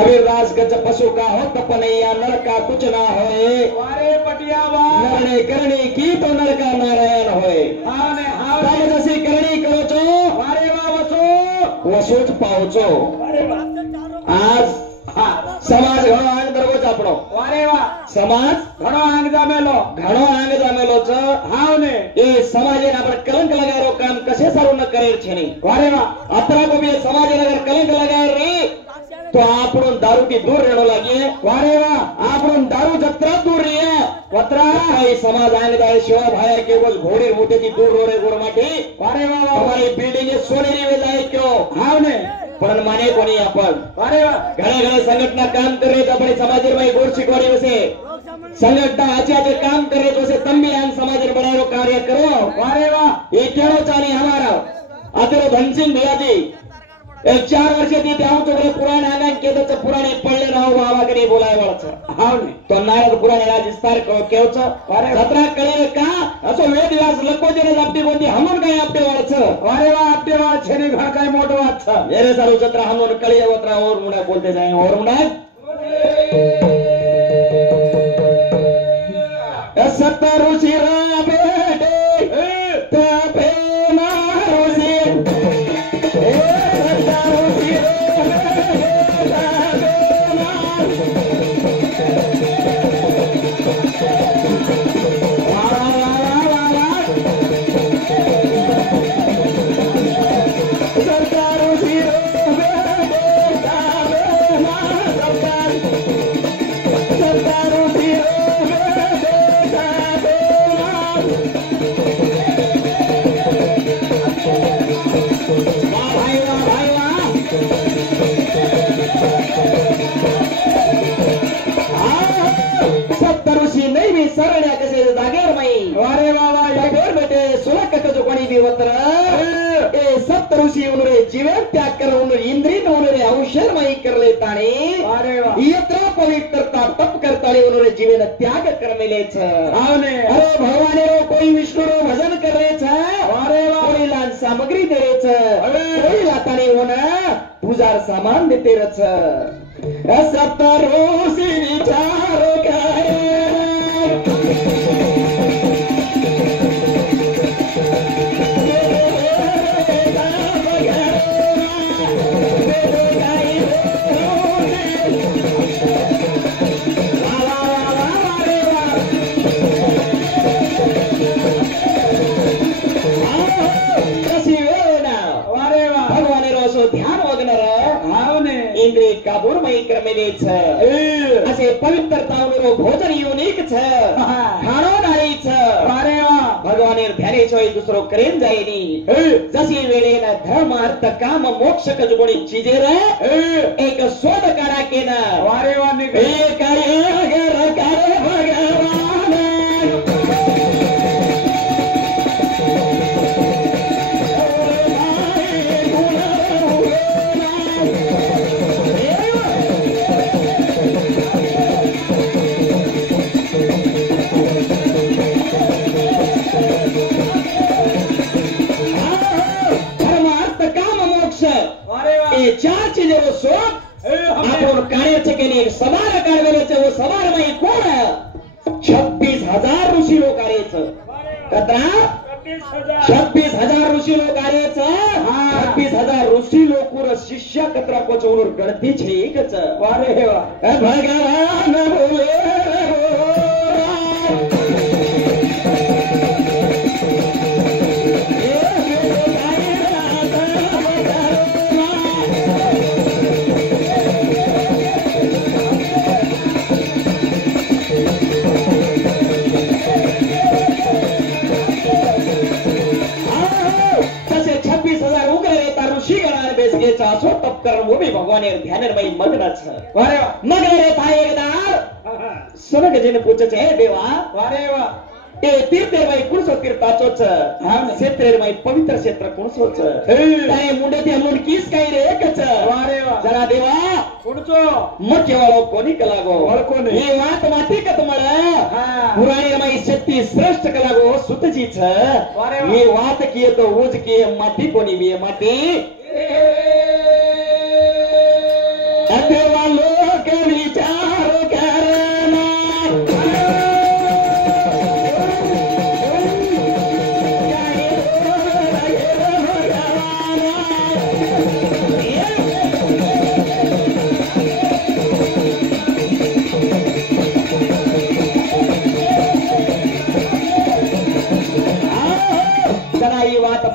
कबीरदास गज पशु का हो तपनैया नर का कुछ ना होए वारे पटिया नरने करणी की तो नर का नारायण होए तब जशी करणी करो छो वारे वसो वसूच पावचो आज समाज घणो आंग दरगोच आपणो वारे वा समाज घणो आंग जामेलो छ हाव ने ए समाजे आपण कलंक लगायरो काम कसे सारू न करे छेनी वारे वा अतरा को भी समाजे अगर कलंक लगाय रे तो आपण दारू की दूर रहनो लागिए वारे वा आपण दारू जत्रा दूर रे वत्रा काही समाज आंग जाय शिवा भाया केवल घोड़ी मोटे की दूर रो रे गोरमाटी वारे वा हमारी बिल्डिंग सोनेरी वे जाए क्यों हाव ने पण माने कोणी आपण वारे वा घણા संघटना काम करे तो अपने समाज में गोड़ शिकवाड़ी वसे संघटना आचे काम करे तो से तम भी आन समाज में बनारो कार्य करो वारे वा ये केड़ो चाली हमारा अतरो धनसिंह भैयाजी 4 वर्ष ती त्याऊ तो पुराण आंगण के तो पुराणे पडले राव बाबा करी बोलाय वाळच हाव ने तो नारद पुराणे राज विस्तार केवच वारे सतरा कळे का असो वेद व्यास लको जने आपटी कोणती हमन काय आपटे वाळच वारे वा आपटे वा छेनी घर काय मोठो वाच मेरे सारू सतरा हमन कळे वत्रा और मुडा बोलते जाए और मुडा सत्तर शिरा बेटे तपे मारुसी सप्तऋषि उन्होंने जीवन त्याग कर उन्होंने इंद्रिय उन्होंने अवसर मई कर लेता यत्र पवित्रता तप करता उन्होंने जीवन त्याग कर मिले अरे भगवान कोई विष्णु रो भजन कर रहे कोई लान सामग्री दे कोई लाता होना पूजार सामान देते सप्तऋषि विचार करे असे पवित्रता भोजन युनिक खाणो नारी भगवान ध्याने दुसरो करेन जायनी जशी वेळेन धर्म अर्थ काम मोक्ष कजगुणी चीजेर एक शोध करा केन वारे वा चार चीजें वो शोध आपण कार्याचे केले समार कार्याचे वो समार में कोण 26,000 ऋषी लोक कार्याचं कतरा 26,000 ऋषी लोक कार्याचं 26,000 ऋषी लोक शिष्य कतरा कोचवून गणती छे एकच वारे वा भगवान बोले तप कर वो भी भगवान ध्यान में मग्न मग्न रहता एकदा सुनक जिन पूछे देवा वारे वा ए तीर्थे भाई कुणसो तीर्थाचोच क्षेत्र में पवित्र क्षेत्र कुणसोच तारे मुंडे ते मुंड किस काही रे एकच वारे वा जरा देवा कुणचो मुख्य वालो कोणी कलागो कोण हे वात माती कत मळ पुराणी रमाई शक्ती श्रेष्ठ कलागो सुतजी छ हे वात किए तो उज किए माती कोणी बी माती देवा लो विचार करना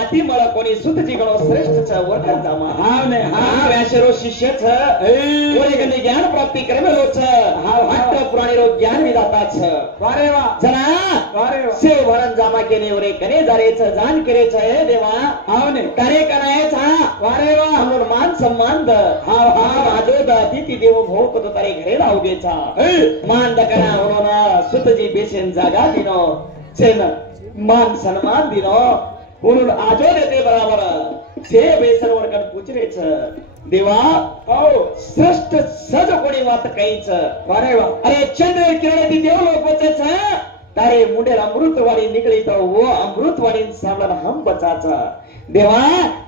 माती मला कोणी सुतजी गणो श्रेष्ठ वर्णन जामा हाव ने हा व्यासरो शिष्य छ ओरे गने ज्ञान प्राप्ति करे में लोच हा हट्ट पुराणी रो ज्ञान विदाता छ वारे वा जना वारे वा से वर्णन जामा केने ओरे कने जारे छ जान करे छ हे देवा हाव ने करे कनाय छ वारे वा हमर मान सम्मान द हाव हा आजो द अतिथि देव भो को तो तारे घरे लावगे छ मान द कना होना सुतजी बेसेन जागा दिनो सेन मान सम्मान दिनो म्हणून आजो देते बराबर से बेसन वर्गन पूछले छ देवा हो श्रेष्ठ सज कोणी वात काही छ वारे वा अरे चंद्र किरण दी देव लोग बचे छ तारे मुंडे अमृतवाणी निकली तो वो अमृतवाणी सामला हम बचा छ देवा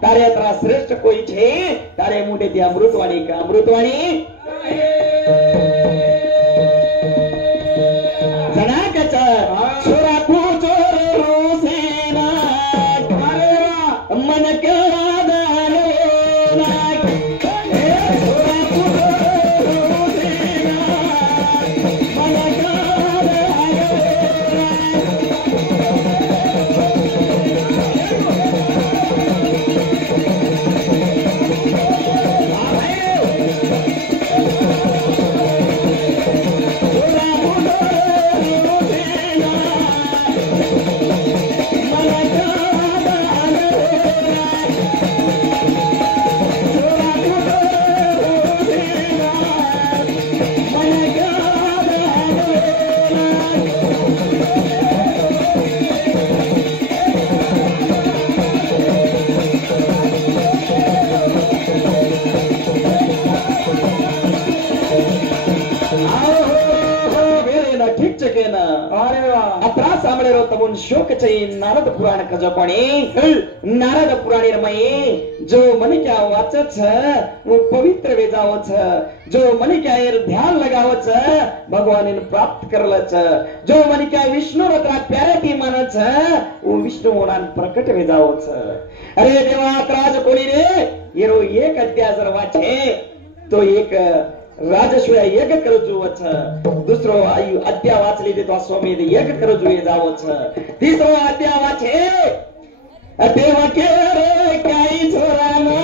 तारे अतरा श्रेष्ठ कोई छे तारे मुंडे दी अमृतवाणी का अमृतवाणी जना का छ छोरा पूछो रोसेना मन के शोक चाहिए नारद पुराण कजपणी नारद पुराणी रमई जो मन क्या वाचत छ वो पवित्र वेजाव छ जो मन क्या ध्यान लगाव छ भगवान प्राप्त करल छ जो मन क्या विष्णु रत्रा प्यारे ती मान छ वो विष्णु होणान प्रकट वेजाव छ अरे देवा त्राज कोणी रे येरो एक अध्याय जर वाचे तो एक राजस्वया यज्ञ करजू वच दुसरो आयु अध्याय वाचली ते तो स्वामी यज्ञ करजू ये जाव छ तिसरो अध्याय वाचे देवा के रे काही छोराना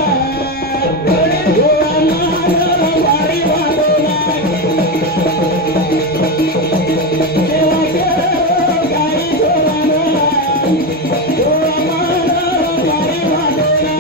वारी वादोना देवा के काही छोराना वारी वादोना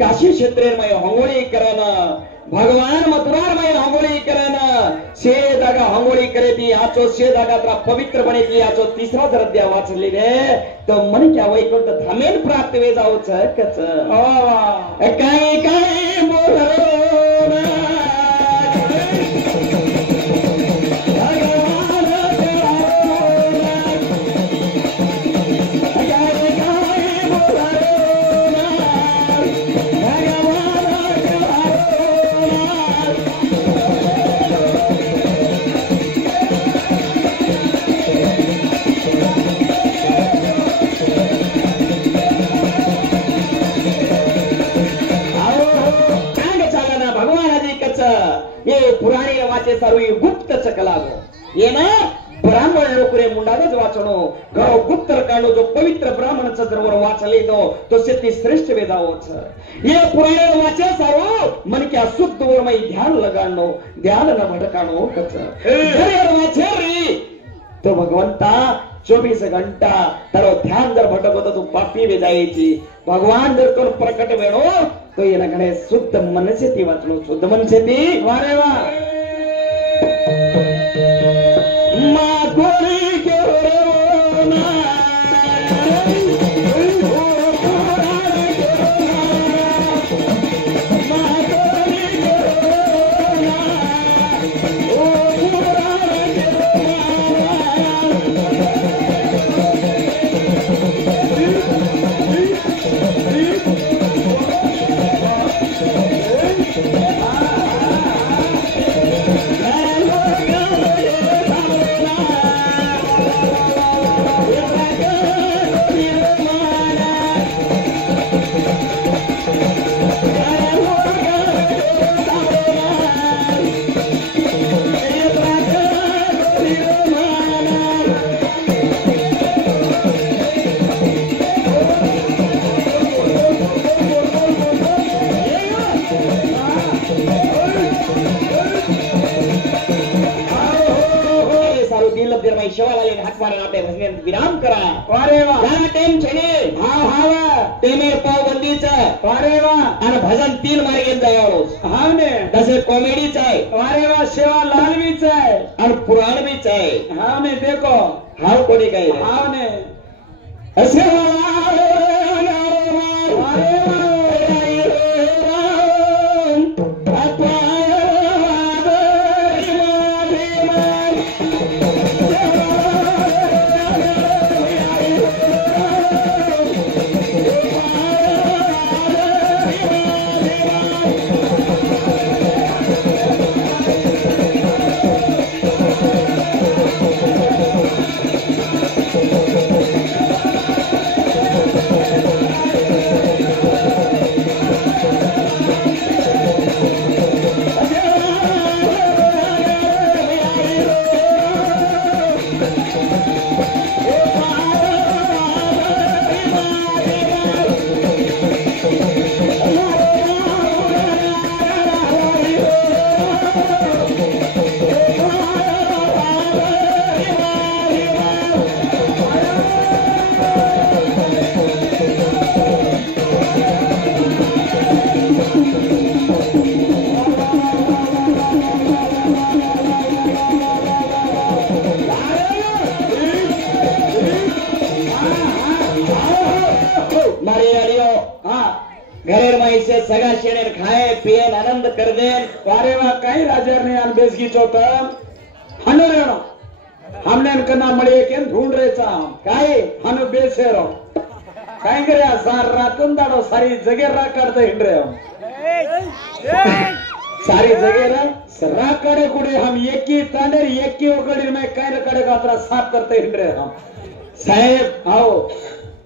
काशी क्षेत्रेमय हंगोळी करन भगवान मथुरारमय हंगोळी करन से जागा हंगोळी करे ती आचो से जागा त्रा पवित्र बने ती आचो तीसरा जर अध्याय वाचली रे तो मन क्या वैकुंठ धामेन प्राप्त वे जाओ छ कच काय काय बोलरो पुराणी वाचे सर्व गुप्त चकलागो येना ब्राह्मण लोक रे मुंडाच वाचणो घरो गुप्तर काढो जो पवित्र ब्राह्मणचा जर वाचले तो शेती श्रेष्ठ वेदावच ये पुराण वाचे सारो मन क्या शुद्ध वर्मई ध्यान लगाणो ध्यान न भटकाणो कच वाचे रे तो भगवंता 24 घंटा तारो ध्यान जर भटकतो तो पापी वे जायची भगवान जर कोण प्रकट वेणो तो येना घणे शुद्ध मन से ती वाचणो शुद्ध मन से ती वारे वा मा गोरी के रे ना विराम करा अरे वा टेम छेने हा टेमेर पाव बंदीच अरे वा आणि भजन 3 मार्गे जायावरोस हाव ने जसे कॉमेडीच आहे अरे वा सेवा लालवीच आहे आणि पुराण बीच आहे हाव ने देखो हाव कोणी काय हाव ने असे सगळा शेणेर खाए पिए आनंद कर दे अरे वा काही राजरने आन बेसगी चोत हनरे हमने कना मळे के ढूंढ रेचा काय हन बेसेरो काय करे सार रातन दाडो सारी जगे रा करते हिंडरे सारी जगे रा सरा करे कुडे हम एक की तांडर एक की ओकड़ी में काय न करे कातरा साफ करते हिंडरे हम साहेब आओ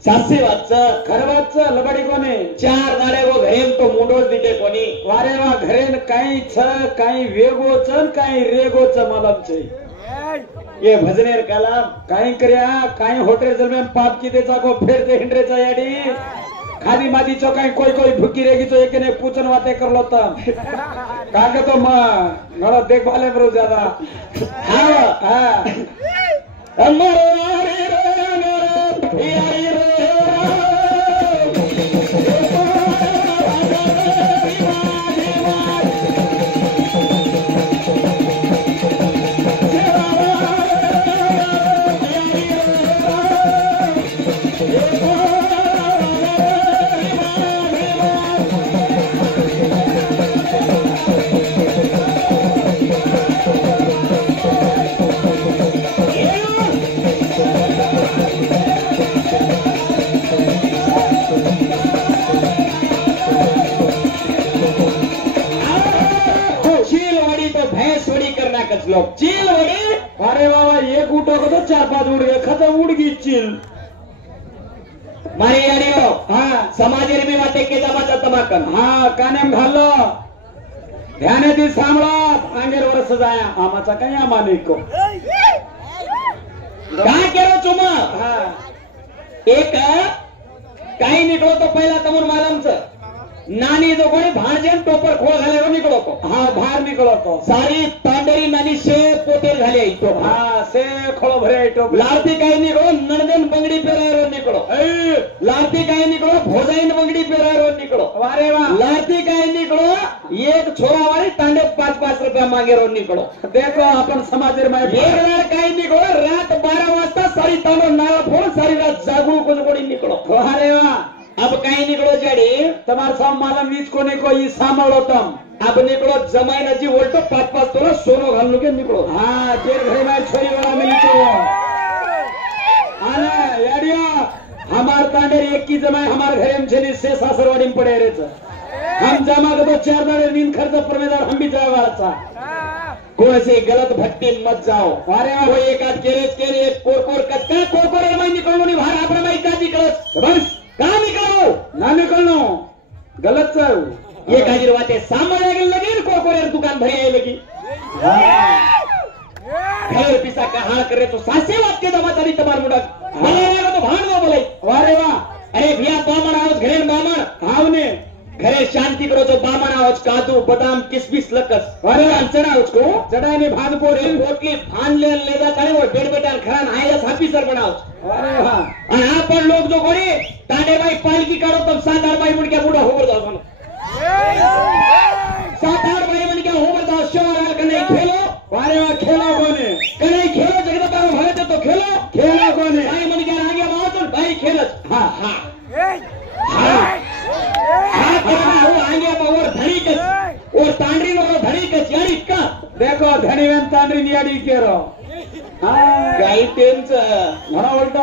सासे वाचा खरं वाचा लबाडी कोणी 4 गाडे वो घरेन तो मुंडोच दिते कोणी वारे वा घरेन काही छ काही वेगो च काही रेगो च मलम छे ये भजनेर कलाम काही कर्या काही होटल जल में पाप की देचा को फेरते हिंडरेचा याडी खादी मादी चो काही कोई कोई भुकी रेगी तो एकने पूछन वाते करलो त काके तो म घणो देखभाल करो ज्यादा हां हां अमर वारे रे यारी लोग चील वडे अरे बाबा एक उठो को तो 4-5 उड़ गए खत्म उड़ गई चील मारी याडियो हां समाजेर मी वाटे के जमाचा तमाकन हां कानेम घालो ध्याने दी सांभळा आंगेर वर्ष जाया आमाचा काय आमानिको काय केलं चुमा हा एक काही निघलो तो पहिला तमुन मालमचं नानी जो कोणी भांडजेन टोपर खोळ झाल्यावर निघलो तो हा बाहेर निघलो तो सारी तांडरी नानी शे पोते झाली आई तो हा से खोळो भरे टोप लारती काही निघलो नणदेन बंगडी पेरायरो निघलो लारती काही निघलो भोजाईन बंगडी पेरायरो निघलो वारे वा लारती काही निघलो एक छोरावारी तांडे 5-5 रुपया मागेरो निघलो देखो आपण समाजेर में एक वेळ काही निघलो रात 12 वाजता सारी तांडो नाळ फोड सारी रात जागू कोणी निघलो वारे वा अब काही निघलो जाडी તમાર સૌ માલમ વીજ કોને કોઈ સાંભળો તમ अब निकलो जमाई नजी बोलतो 5-5 तोला सोनो घालून के निकलो हा ते घरी में छोरी वाला मिलतो आले याडिया हमार तांडेर एक की जमाई हमार घरे में छनी से सासरवाडी में पड़े रेच हम जमा के तो 4 दाड़े नींद खर्च परमेदार हम भी जावाचा कोण से गलत भट्टी मत जाओ अरे वा कोई एकात केरेच केरे एक कोरकोर कच्चा कोरकोर माई निकलो नी बाहर आपण माई का निकलत बस का निकलो ना निकलनो गलत चाव ये काजीर वाते सामने गेल लगी कोरकोर दुकान भरी आई लगी घर पिसा का हाल करे तो सासे बात के दमा तारी तमार मुडा बोलेगा तो भांड दो बोले वारे वा अरे भैया बामण आवत घरे बामण आवने घरे शांति करो तो बामण आवत काजू बादाम किसमिस लकस वारे वा चढ़ा उसको चढ़ाई ने भान पोरे रोटली भान ले जाता है वो बेड बेटा खरान आया ऑफिसर बनाओ वारे वा और यहाँ पर लोग जो कोणी तांडे भाई पालकी काढो तब 7-8 बाई मुंडक्या बुढ़ा होकर जाओ 7-8 बाई मुंडक्या होकर जाओ शोवाल का नहीं खेलो वारे वा खेलो कोने कहीं खेलो जगदंबा भगत तो खेलो खेलो कोने भाई मुंडक्या आगे माओ तो भाई खेलत हाँ हाँ हाँ हाँ आगे और धनी के और तांडरी वो धनी के यारी का देखो धनी वेन तांडरी नियाडी केरो हाँ काही तेंच घणा उलटा